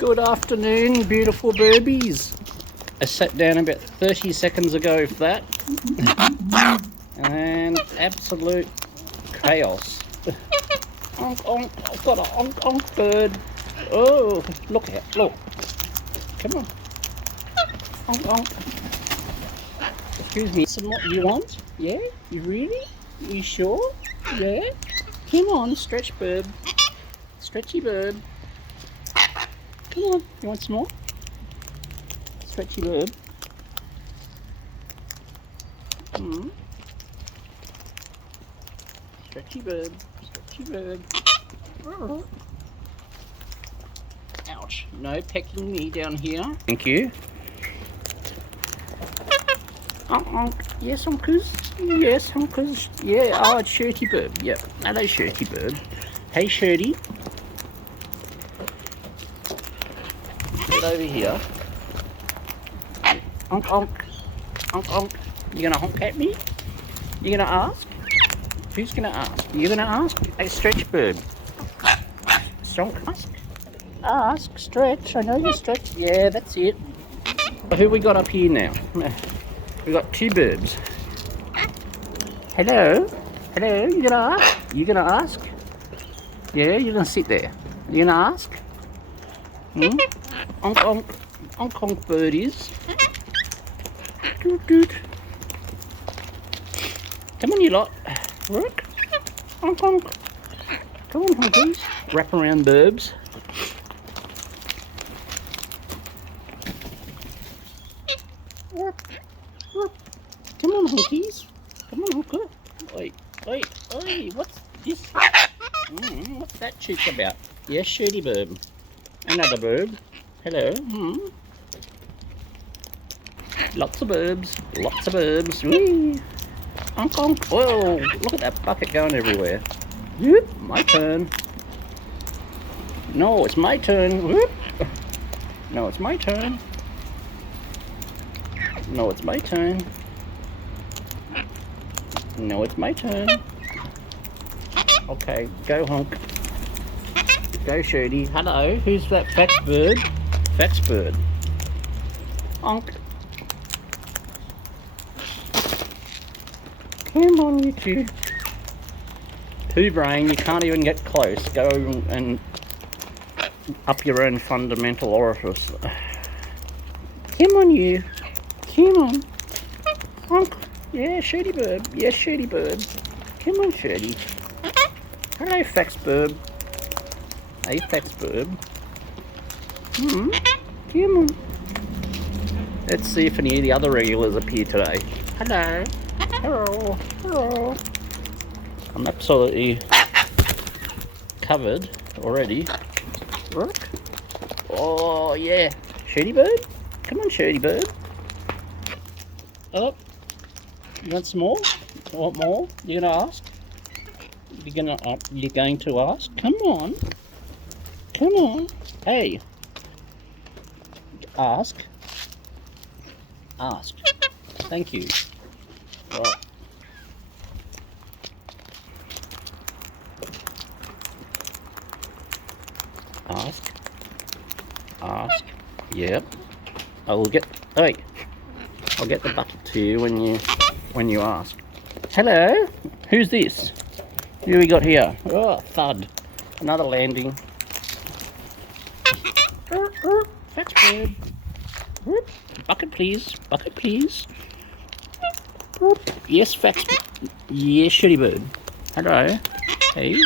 Good afternoon, beautiful birdies. I sat down about 30 seconds ago for that. And absolute chaos. Onk, onk. I've got a onk, onk bird. Oh, look out, look. Come on. Onk, onk. Excuse me, some what you want? Yeah? You really? You sure? Yeah? Come on, stretch bird. Stretchy bird. Come on, you want some more? Stretchy bird. Stretchy bird. Stretchy bird. Ouch. No pecking me down here. Thank you. Yes, uncles. Yes, uncles. Yeah, oh, it's Shirty bird. Yep. Hello, Shirty bird. Hey, Shirty. Get over here. Honk, honk. Honk, honk. You gonna honk at me? You gonna ask? Who's gonna ask? You gonna ask? Hey, stretch bird. Strong ask? Ask, stretch. I know you stretch. Yeah, that's it. Who we got up here now? We got two birds. Hello? Hello? You gonna ask? You gonna ask? Yeah, you're gonna sit there. You gonna ask? Honk, honk. Honk, honk birdies. Doot, doot. Come on, you lot. Work. Honk, honk. Come on, honkies. Wrap around burbs. Come on, honkies. Come on, honker. Oi, oi, oi. What's this? What's that cheek about? Yes, shirty bird. Another bird. Hello. Lots of burbs. Lots of burbs. Whee. Honk, honk. Whoa, look at that bucket going everywhere. Whoop, my turn. No, it's my turn. Whoop. No, it's my turn. No, it's my turn. No, it's my turn. Okay, go honk. Go Shirty. Hello, who's that fax bird? Fax bird. Honk. Come on, you two. Poo brain, you can't even get close. Go and up your own fundamental orifice. Come on, you. Come on. Honk. Yeah, Shirty bird. Yes, Shirty bird. Come on, Shirty. Hello, fax bird. Hey, fax bird. Come on. Let's see if any of the other regulars appear today. Hello. Hello. Hello. I'm absolutely covered already. Look. Oh, yeah. Shirty bird? Come on, Shirty bird. Oh. You want some more? You want more? You gonna ask? You're going to ask? Come on. Come on. Hey. Ask. Ask. Thank you. Right. Ask. Ask. Yep. I will get. Hey. I'll get the bucket to you when you ask. Hello. Who's this? Who we got here? Oh, thud. Another landing. Fax bird. Bucket please. Bucket please. Yes, fax. Yes, Shirty bird. Hello. Hey.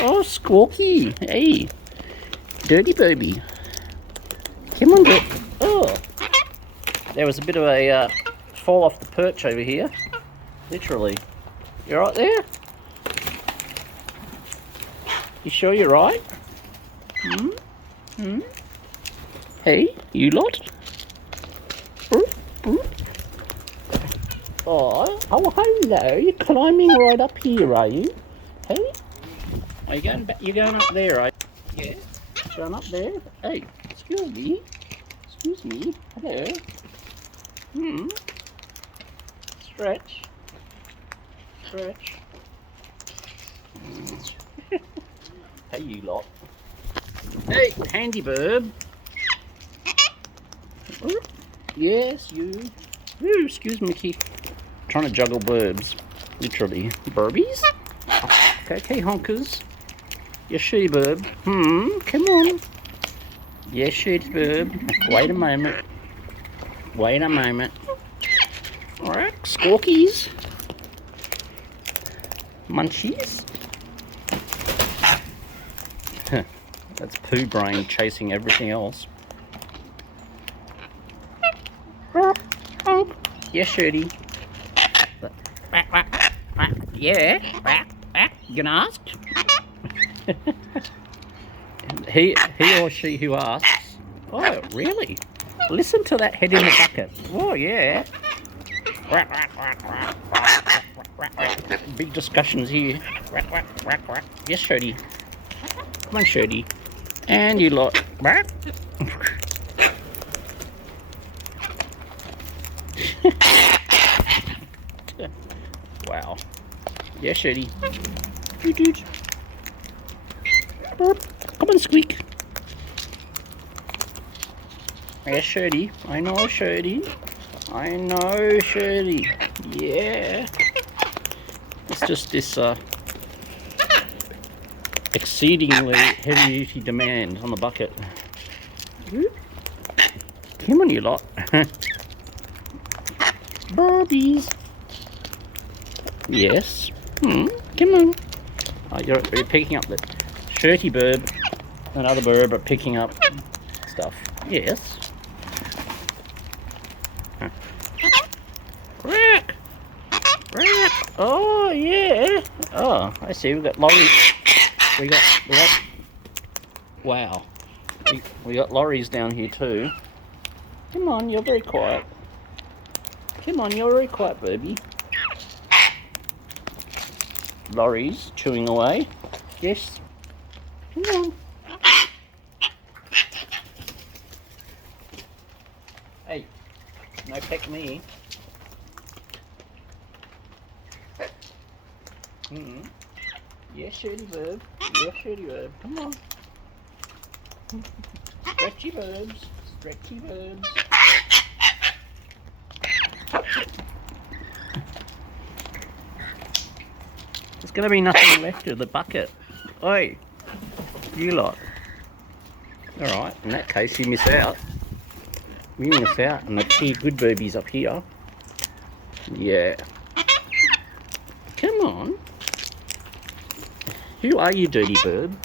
Oh, Squawky. Hey. Dirty baby. Come on, get. Oh. There was a bit of a fall off the perch over here. Literally. You right there? You sure you're right? Hey, you lot? Oh, hello. You're climbing right up here, are you? Hey? Are you going back? You're going up there, are you? Yeah. Going up there? Hey, excuse me. Excuse me. Hello. Stretch. Stretch. Hey, you lot. Hey, handy bird. Yes, you. Ooh, excuse me, Mickey. Trying to juggle birds. Literally. Birdies? Okay, honkers. Yes, shitty bird. Come on. Yes, shitty bird. Wait a moment. Wait a moment. Alright, squawkies. Munchies. That's poo brain chasing everything else. Yes, shirty. Yeah. You gonna ask? he or she who asks. Oh, really? Listen to that head in the bucket. Oh, yeah. Big discussions here. Yes, shirty. Come on, shirty. And you lot. Wow. Yeah, shitty. Doot. Come on, squeak. Yeah, shirty. I know, shirty. I know, shirty. Yeah. It's just this exceedingly heavy-duty demand on the bucket. Come on, you lot. Birdies. Yes. Come on. Oh, you're picking up the shirty bird and other bird are picking up stuff. Yes. Rack. Oh, yeah. Oh, I see. We've got lorries. We got wow. We got lorries down here too. Come on, you're very quiet. Come on, you're very quiet, baby. Lorries chewing away. Yes. Come on. Hey, no peck me. Yes, shirty bird. Yes, shirty bird. Come on. Stretchy birds. Stretchy birds. There's going to be nothing left of the bucket. Oi, you lot. Alright, in that case you miss out. You miss out on the two good boobies up here. Yeah. Come on. Who are you, dirty bird?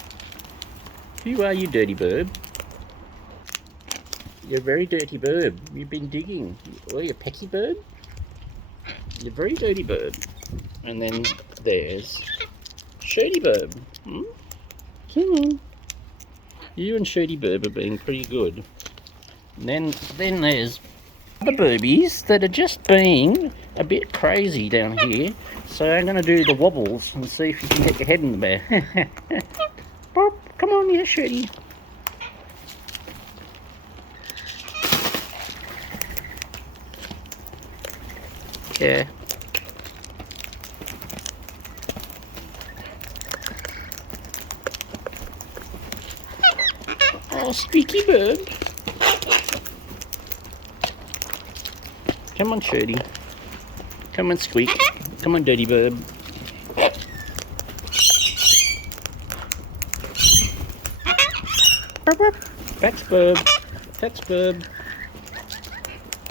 Who are you, dirty bird? You're a very dirty bird. You've been digging. Oh, you're a pecky bird? You're a very dirty bird. And then there's Shirty Bird. Come on. You and Shirty Bird are being pretty good. And then there's the boobies that are just being a bit crazy down here. So I'm going to do the wobbles and see if you can get your head in the bear. Come on, yeah, Shirty. Yeah. Oh, squeaky bird. Come on, Shirty. Come on, squeak. Come on, dirty bird. That's bird. That's bird.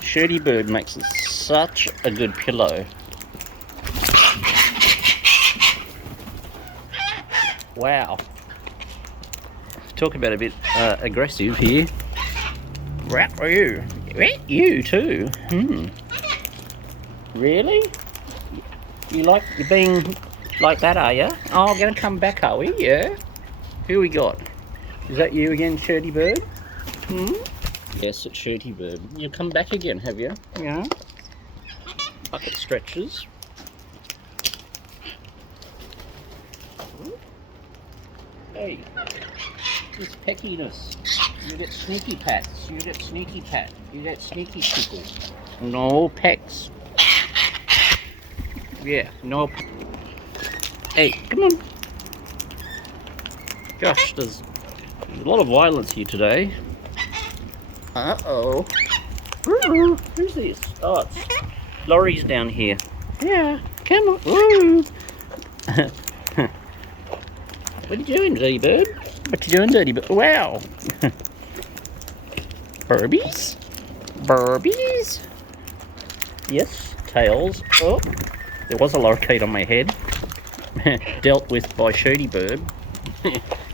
Shirty bird makes such a good pillow. Wow. Talk about a bit aggressive here. Rat you. You too. Really? You being like that, are you? Oh, gonna come back, are we? Yeah. Who we got? Is that you again, Shirty Bird? Yes, it's Shirty Bird. You come back again, have you? Yeah. Bucket stretches. Hey, this peckiness. You get sneaky pats. You get sneaky pat. You get sneaky tickle. No pecks. Yeah, no. Hey, come on. Gosh, there's a lot of violence here today. Uh-oh. Who's this? Oh, it's Laurie's down here. Yeah, come on. Woo. What are you doing, dirty bird? What you doing, dirty bird? Wow. Birdies? Birdies? Yes, tails. Oh, there was a lorikeet on my head. Dealt with by Shooty Bird.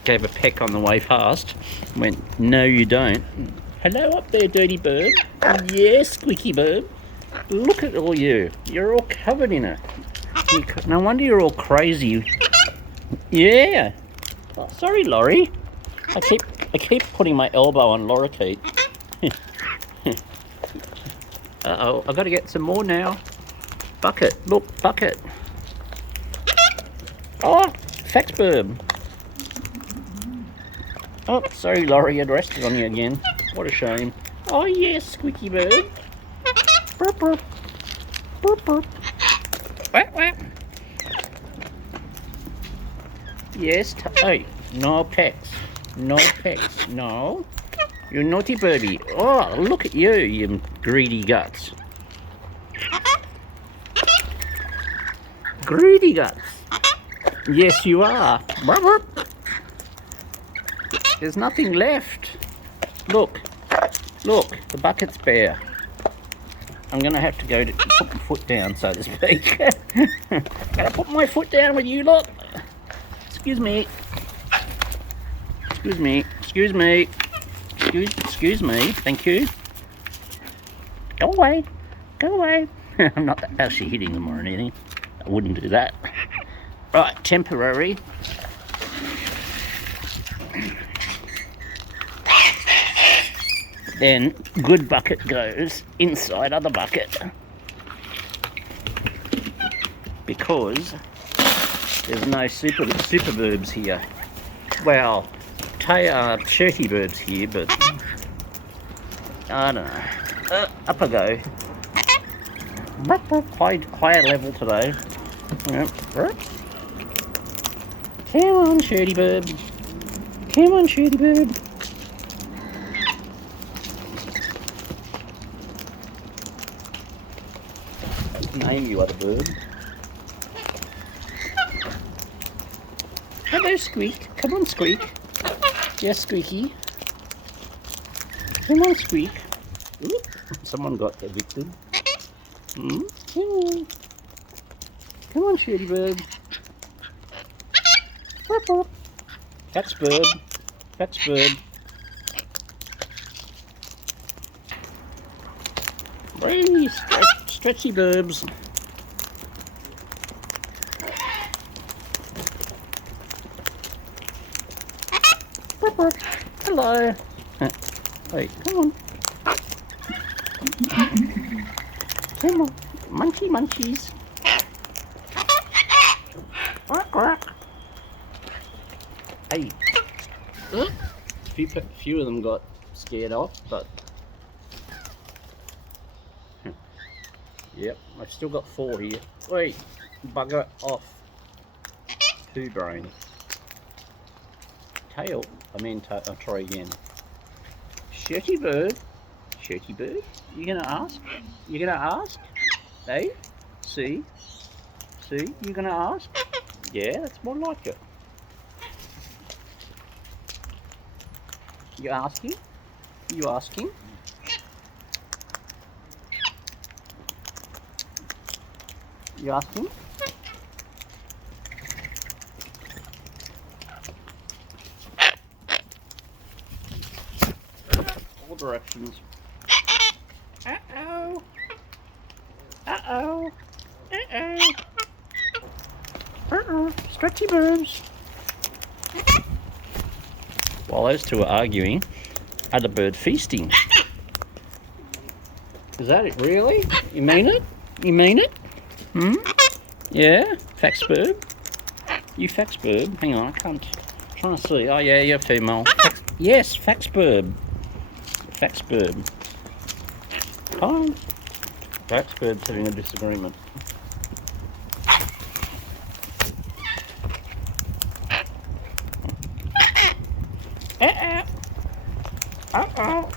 Gave a peck on the way past. Went, no you don't. Hello up there, dirty bird. Yes, squeaky bird. Look at all you. You're all covered in it. No wonder you're all crazy. Yeah. Oh, sorry, Laurie. I keep putting my elbow on lorikeet. Uh-oh, I've got to get some more now. Bucket, look, bucket. Oh, faxburb. Oh, sorry, Laurie, I'd rested on you again. What a shame. Oh, yes, squeaky bird. Burp, burp. Burp, burp. Quack, quack. Yes, hey, no pecks. No pecks, no. You naughty birdie. Oh, look at you, you greedy guts. Greedy guts. Yes, you are. Burp, burp. There's nothing left. Look, look, the bucket's bare. I'm gonna have to go to put my foot down, so to speak. Gotta put my foot down with you lot. Excuse me. Excuse me. Excuse me. Excuse me. Thank you. Go away. Go away. I'm not actually hitting them or anything. I wouldn't do that. Right, temporary. Then good bucket goes inside other bucket because there's no super verbs here. Well, shirty verbs here, but I don't know. Up I go. Higher level today. Come on, shirty bird. Come on, shirty bird. Name you other bird. Hello, Squeak. Come on, Squeak. Yes, Squeaky. Come on, Squeak. Ooh, someone got evicted. Come on. Come on, shitty bird. Burp, burp. That's bird. That's bird. Hey, stretchy burbs. Hello. Wait, come on. Come on. Munchies. Quack, quack. Hey. Few of them got scared off, but yep, I've still got 4 here. Wait, bugger off. 2 brain. Tail. I'll try again. Shirty bird. Shirty bird. You gonna ask? You gonna ask? Hey? See? See? You gonna ask? Yeah, that's more like it. You asking? You asking? You asking? All directions. Uh-oh. Uh-oh. Uh-oh. Uh-oh. Stretchy birds. While those two are arguing, other bird feasting. Is that it, really? You mean it? You mean it? Hmm? Yeah? Faxburb? You faxburb? Hang on, I can't. I'm trying to see. Oh yeah, you're female. Yes, faxburb. Faxburb. Oh. Faxburb's having a disagreement. Uh-oh. Uh-oh.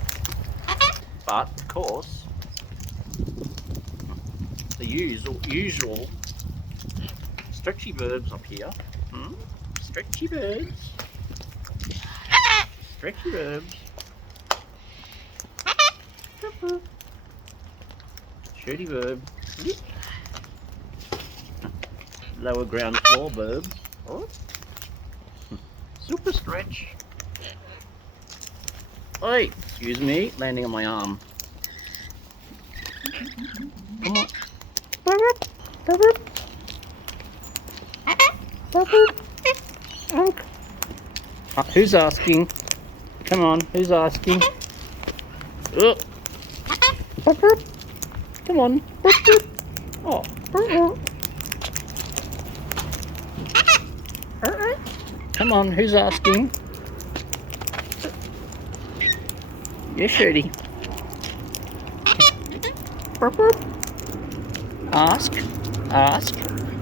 But of course, the usual stretchy birds up here. Stretchy birds. Stretchy birds. Shirty bird. Lower ground floor bird. Oh. Super stretch. Oi, excuse me, landing on my arm. Come on. Who's asking? Come on, who's asking? Come on. Oh. Come on, who's asking? Yes, Shirty. Ask.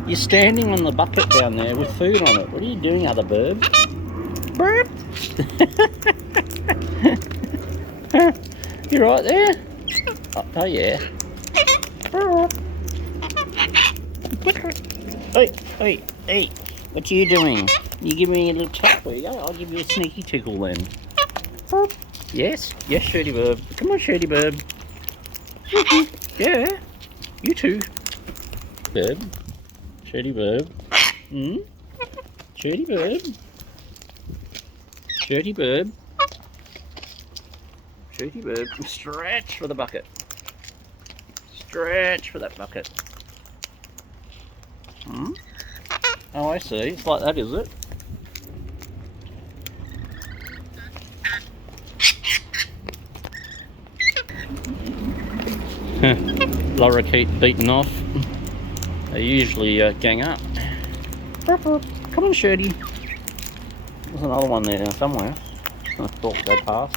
You're standing on the bucket down there with food on it. What are you doing, other bird? Burp. You right there? Oh yeah. Hey, what are you doing? You give me a little tap, will you? I'll give you a sneaky tickle then. Yes, Shirty bird. Come on, Shirty bird. Yeah, you too. Bird. Shirty bird. Shirty bird. Shirty bird. Shirty bird. Stretch for the bucket. Stretch for that bucket. Oh, I see. It's like that, is it? Lorikeet beaten off. They usually gang up. Come on, Shirty. There's another one there somewhere. I thought they'd passed.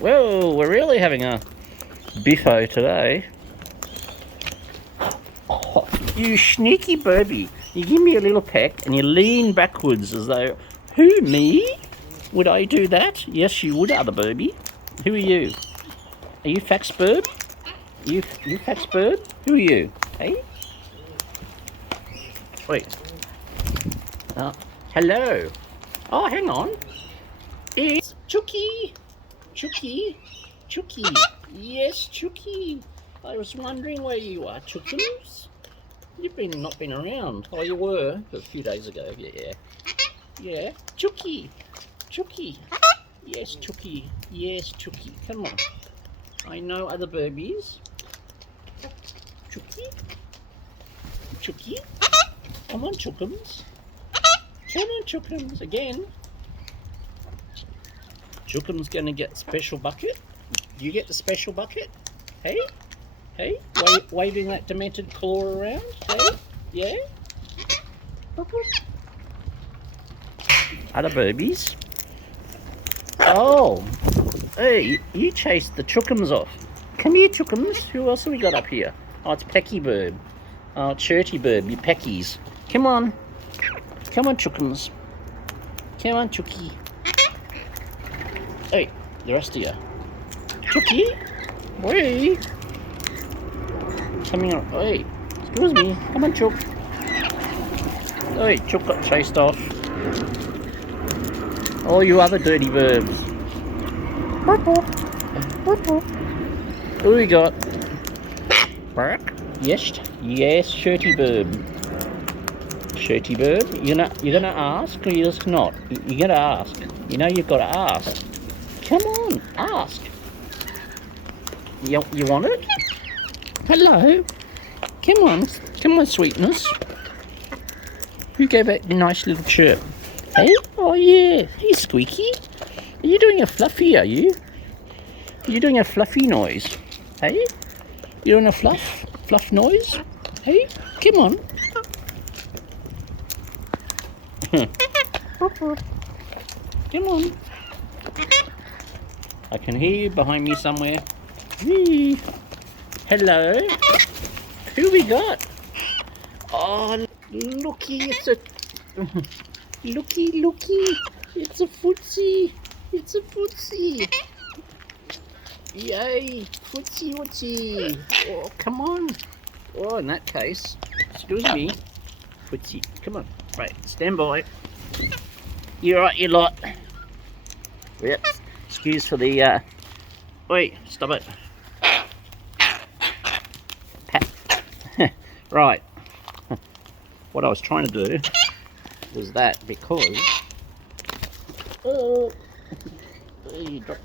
Well, we're really having a biffo today. Oh, you sneaky birdie. You give me a little peck and you lean backwards as though, who, me? Would I do that? Yes, you would, other birdie. Who are you? Are you Fax Bird? You Fax Bird? Who are you? Hey? Wait. Hello. Oh, hang on. It's Chooky. Chooky. Yes, Chooky. I was wondering where you are, Chookums. You've not been around. Oh, you were a few days ago. Yeah. Chooky. Yes, Chooky. Come on. I know other babies. Chooky. Come on, Chookums. Again. Chookum's gonna get special bucket. You get the special bucket. Hey, waving that demented claw around. Hey, yeah. Other babies. Oh, hey, you chased the Chookums off. Come here, Chookums. Who else have we got up here? Oh, it's Pecky Bird. Oh, it's Shirty Bird, you peckies. Come on, Chookums. Come on, Chooky. Hey, the rest of you. Chooky? Wait. Coming on. Hey, excuse me. Come on, Chook. Hey, Chook got chased off. All you other dirty birds. Who we got? Bark? Yes, Shirty Bird. Shirty Bird, you're gonna ask or you're just not? You're gonna ask. You know you've got to ask. Come on, ask. You want it? Hello. Come on, sweetness. Who gave that nice little chirp? Hey? Oh yeah. Hey, Squeaky. Are you doing a fluffy, are you? Are you doing a fluffy noise? Hey? You doing a fluff noise? Hey? Come on. Come on. I can hear you behind me somewhere. Whee. Hello. Who we got? Oh, looky, Looky, looky. It's a footsie. It's a footsie. Yay. Footsie, wootsy. Oh, come on. Oh, in that case, excuse me. Footsie, come on. Right, stand by. You're right, you lot. Yep. Excuse for the, wait, stop it. Pat. Right. What I was trying to do was that because... Oh, you dropped...